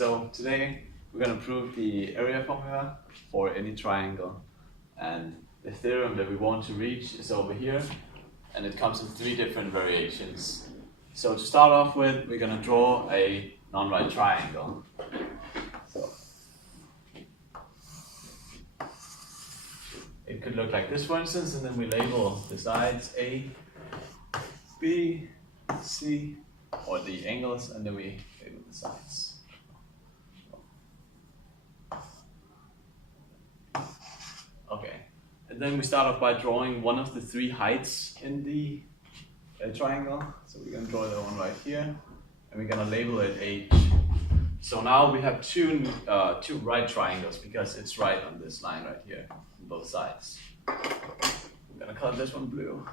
So today we're going to prove the area formula for any triangle, and the theorem that we want to reach is over here, and it comes in 3 different variations. So to start off with, we're going to draw a non-right triangle. So it could look like this, for instance, and then we label the sides A, B, C, or the angles, and then we label the sides. Okay, and then we start off by drawing one of the 3 heights in the triangle. So we're going to draw that one right here, and we're going to label it H. So now we have two right triangles because it's right on this line right here on both sides. I'm going to color this one blue.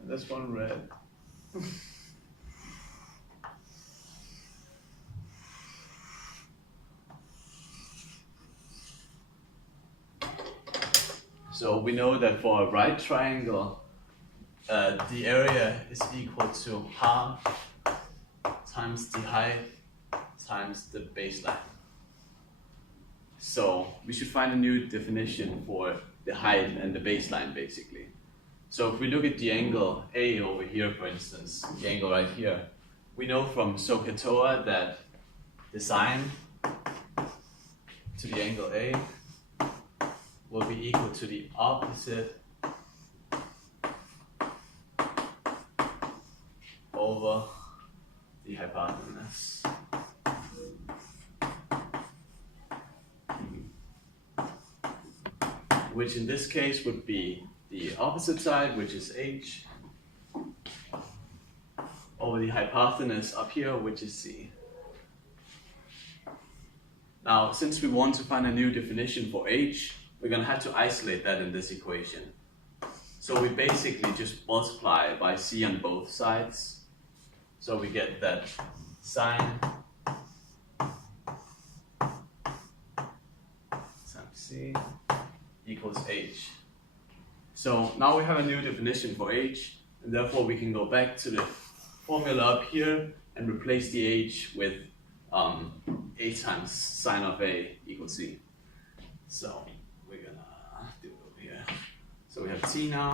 And this one red. So we know that for a right triangle, the area is equal to half times the height times the baseline. So we should find a new definition for the height and the baseline, basically. So if we look at the angle A over here, for instance, the angle right here, we know from SOHCAHTOA that the sine to the angle A will be equal to the opposite over the hypotenuse. Which in this case would be the opposite side, which is H, over the hypotenuse up here, which is C. Now, since we want to find a new definition for H, we're going to have to isolate that in this equation. So we basically just multiply by C on both sides. So we get that sine times C equals H. So now we have a new definition for H, and therefore we can go back to the formula up here and replace the H with A times sine of A equals C. So we're gonna do it over here. So we have T now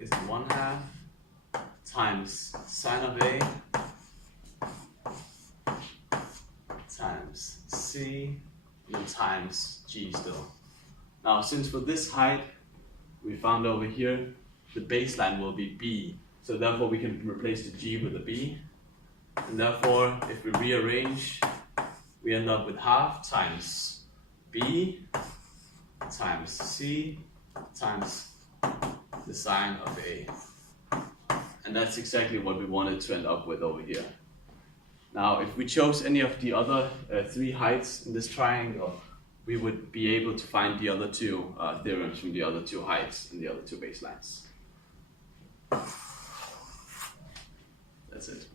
is 1/2 times sine of A times C and then times G still. Now since for this height we found over here the baseline will be B, so therefore we can replace the G with a B, and therefore if we rearrange we end up with half times B times C times the sine of A. And that's exactly what we wanted to end up with over here. Now if we chose any of the other 3 heights in this triangle, we would be able to find the other 2 theorems from the other 2 heights and the other 2 baselines. That's it.